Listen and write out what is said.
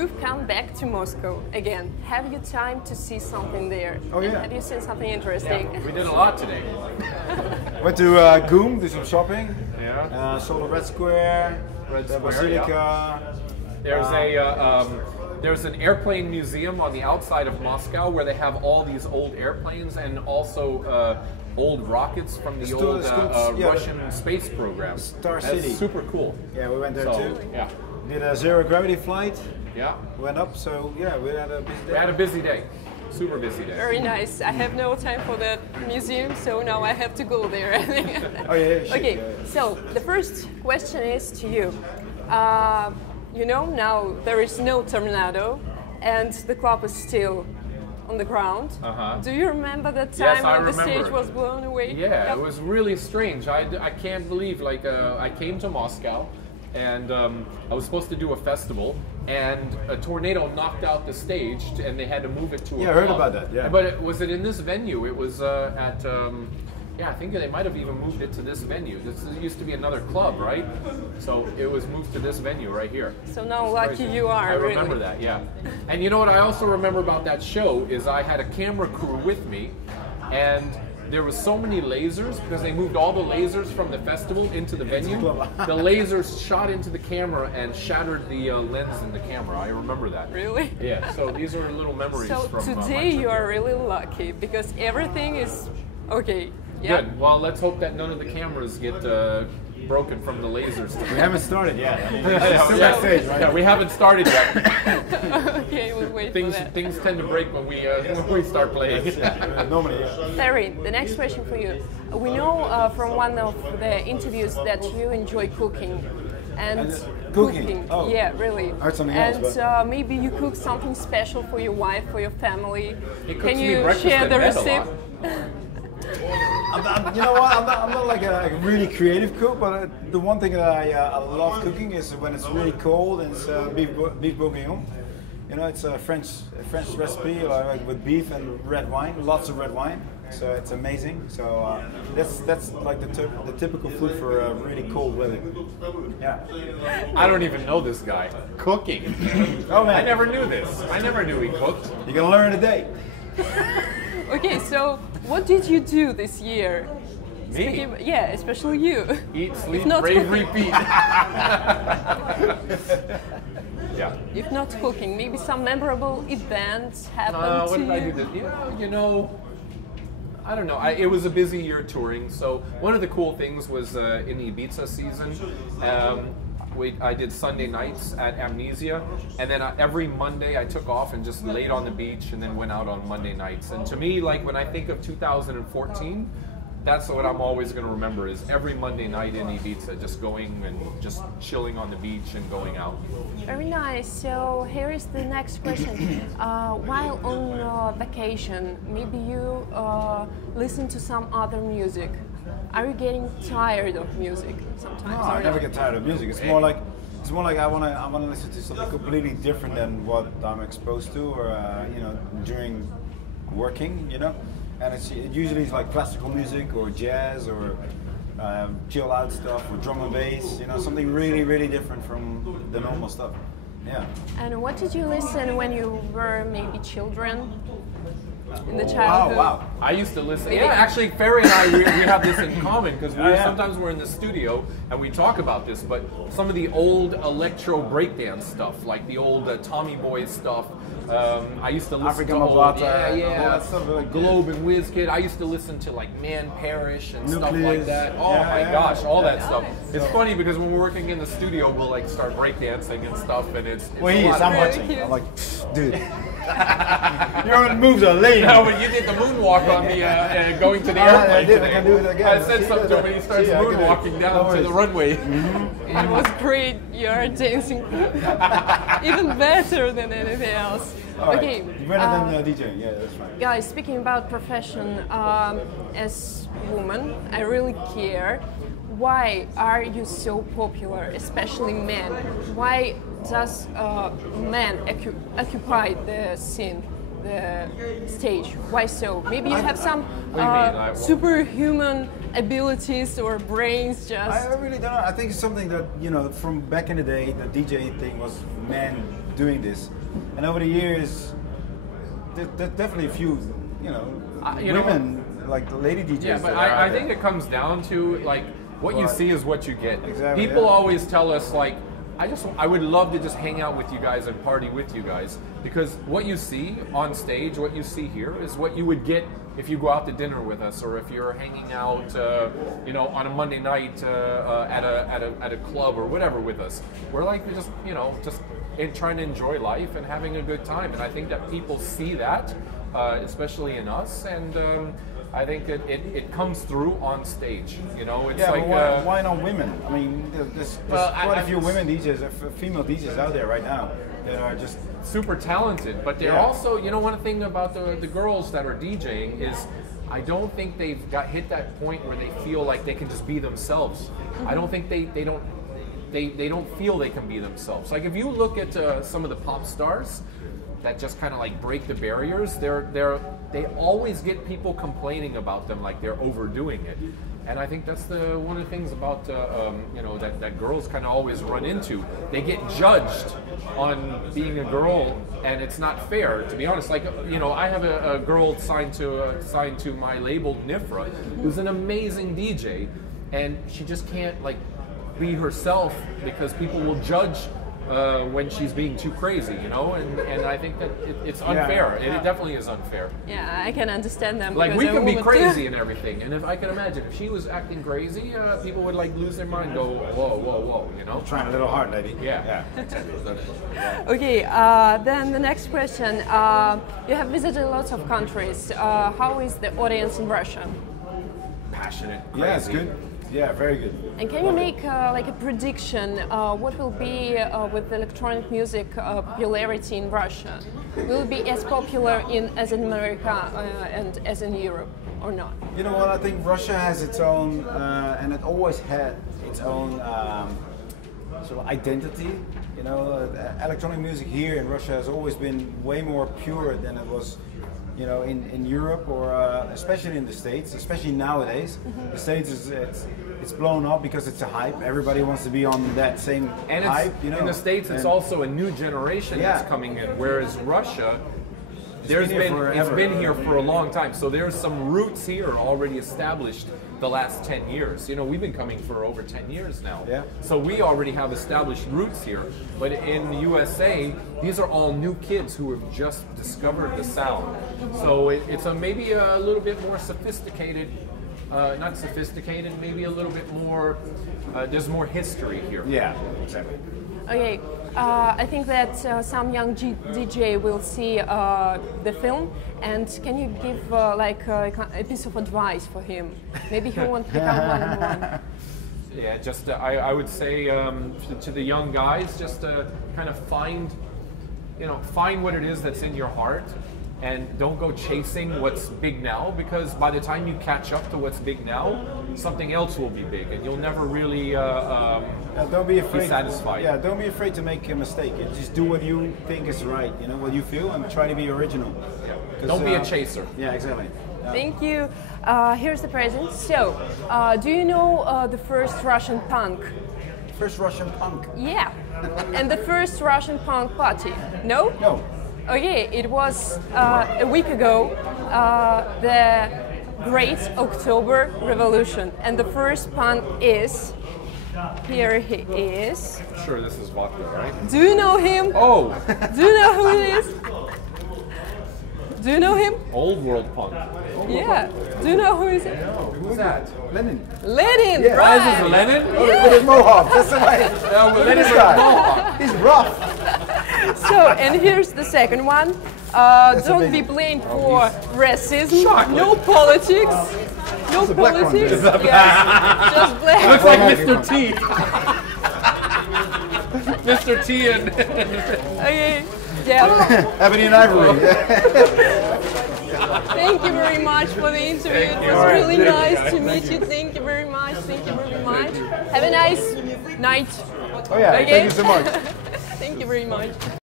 you've come back to Moscow again. Have you time to see something there? Oh yeah. Have you seen something interesting? Yeah, we did a lot today. Went to Goom, did some shopping. Yeah. Saw the Red Square, the Basilica. Yeah. There's an airplane museum on the outside of Moscow where they have all these old airplanes and also old rockets from the old Russian space program. Star That's City. super cool. Yeah, we went there too. Yeah. Did a zero gravity flight. Yeah. Went up, so yeah, we had a busy day. We had a busy day. Super busy day. Very nice. I have no time for that museum, so now I have to go there. Oh yeah, yeah. Okay, so the first question is to you. You know, now there is no tornado and the club is still on the ground. Do you remember that time when the stage was blown away? Yeah, it was really strange. I can't believe, like, I came to Moscow and I was supposed to do a festival and a tornado knocked out the stage and they had to move it to a club. I heard about that, yeah. But was it in this venue? It was at... yeah, I think they might have even moved it to this venue. This used to be another club, right? So it was moved to this venue right here. So now lucky you are, I remember that, yeah. And you know what I also remember about that show is I had a camera crew with me and there was so many lasers because they moved all the lasers from the festival into the venue. The lasers shot into the camera and shattered the lens in the camera. I remember that. Really? Yeah, so these are little memories from today you are really lucky because everything is okay. Yeah. Good. Well, let's hope that none of the cameras get broken from the lasers. We haven't started yet. Stage, right? Yeah, we haven't started yet. Okay, we'll wait things, for that. Things tend to break when we start playing. Normally, yeah. Ferry, the next question for you. We know from one of the interviews that you enjoy cooking. And cooking. Oh. Yeah, really. I heard something and else, maybe you cook something special for your wife, for your family. Can you share the recipe? You know what? I'm not like a really creative cook, but the one thing that I love cooking is when it's really cold and it's beef bourguignon. You know, it's a French recipe with beef and red wine, lots of red wine. So it's amazing. So that's like the typical food for really cold weather. Yeah. I don't even know this guy. Cooking. Oh man. I never knew this. I never knew he cooked. You're gonna learn today. Okay, so what did you do this year? Me? Yeah, especially you. Eat, sleep, rave, repeat. Yeah. If not cooking, maybe some memorable events happened what to did I do this? You know, I don't know. It was a busy year touring. So one of the cool things was in the Ibiza season. I did Sunday nights at Amnesia, and then every Monday I took off and just laid on the beach and then went out on Monday nights. And to me, like when I think of 2014, that's what I'm always going to remember is every Monday night in Ibiza, just going and just chilling on the beach and going out. Very nice. So here is the next question. While on vacation, maybe you listen to some other music. Are you getting tired of music sometimes? No, I never get tired of music. It's more like I wanna listen to something completely different than what I'm exposed to, or you know, during working, you know. And it usually is like classical music or jazz or chill out stuff or drum and bass. You know, something really, really different from the normal stuff. Yeah. And what did you listen when you were maybe children? In the childhood. Wow. I used to listen. Yeah, actually, Ferry and I, we have this in common because sometimes we're in the studio and we talk about this. But some of the old electro breakdance stuff, like the old Tommy Boy stuff, I used to listen to all that stuff, like Globe and WizKid. I used to listen to like Man Parish and stuff like that. Oh my gosh, all that stuff. It's funny because when we're working in the studio, we'll like start breakdancing and stuff, and it's I'm watching. I'm like, dude. Your moves are lame. No, but you did the moonwalk on the going to the airplane today. I can do it again. I said something to him and he starts moonwalking down to the runway. It was great. You are dancing even better than anything else. Okay. Better than DJing. Yeah, that's right. Guys, speaking about profession, as woman, I really care. Why are you so popular, especially men? Why does men occupy the scene, the stage? Why so? Maybe you have some superhuman abilities or brains just... I really don't know. I think it's something that, you know, from back in the day, the DJ thing was men doing this. And over the years, there's definitely a few, women, like the lady DJs. Yeah, but I think it comes down to like what you see is what you get. Exactly, People always tell us like, I would love to just hang out with you guys and party with you guys, because what you see on stage, what you see here, is what you would get if you go out to dinner with us, or if you're hanging out, on a Monday night at a club or whatever with us. We're like just trying to enjoy life and having a good time, and I think that people see that, especially in us, and. I think that it comes through on stage. It's like why not women? I mean, there's quite a few women DJs, female DJs out there right now that are just super talented. But they're also, one thing about the girls that are DJing is, I don't think they've hit that point where they feel like they can just be themselves. I don't think they don't feel they can be themselves. Like if you look at some of the pop stars that just kind of like break the barriers, they always get people complaining about them like they're overdoing it. And I think that's one of the things about that girls kind of always run into. They get judged on being a girl, and it's not fair, to be honest. Like I have a girl signed to my label Nifra, who's an amazing DJ, and she just can't like be herself because people will judge when she's being too crazy, and I think that it's unfair. It definitely is unfair. Yeah, I can understand them. Like we can be crazy and everything, and if I can imagine if she was acting crazy, people would like lose their mind, go whoa, Trying a little hard, lady. Yeah. Okay, then the next question. You have visited lots of countries. How is the audience in Russia? Passionate, crazy. Yeah, it's good. Yeah, very good. And can you make like a prediction? What will be with electronic music popularity in Russia? Will it be as popular as in America and as in Europe, or not? You know what? I think Russia has its own, and it always had its own sort of identity. Electronic music here in Russia has always been way more pure than it was. In Europe, or especially in the States, especially nowadays. The States it's blown up because it's a hype. Everybody wants to be on that same hype. In the States, it's also a new generation that's coming in. Whereas Russia, it's been here for a long time. So there's some roots here already established the last 10 years. We've been coming for over 10 years now. Yeah. So we already have established roots here. But in the USA, these are all new kids who have just discovered the sound. So it's maybe a little bit more sophisticated, not sophisticated, maybe a little bit more, there's more history here. Yeah, exactly. Okay, I think that some young DJ will see the film, and can you give a piece of advice for him? Maybe he won't become one-on-one. Yeah, just I would say to the young guys, just kind of find what it is that's in your heart, and don't go chasing what's big now, because by the time you catch up to what's big now, something else will be big, and you'll never really don't be afraid. Be satisfied. Yeah, don't be afraid to make a mistake. Just do what you think is right. What you feel, and try to be original. Yeah. Don't be a chaser. Yeah, exactly. Thank you. Here's the present. So, do you know the first Russian punk? First Russian punk? Yeah. And the first Russian punk party? No? No. Okay, it was a week ago, the Great October Revolution. And the first punk is... Here he is. Sure, this is vodka, right? Do you know him? Oh! Do you know who it is? Do you know him? Old World Punk. Yeah. Do you know who is it? No, who's that? Lenin. Lenin, Yeah. right. This is Lenin? With his mohawk. That's the way. No, Lenin's this guy. mohawk. He's rough. So, and here's the second one. Don't be blamed for racism. Chocolate. No politics. No a black one. politics. Is that Yes. Just black. Looks like Mr. T. Mr. T and... Okay. Yeah. Ebony and Ivory. Thank you very much for the interview. It was really nice to meet you. Thank you very much. Thank you very much. Have a nice night. Oh yeah, Okay. thank you so much. Thank you very much.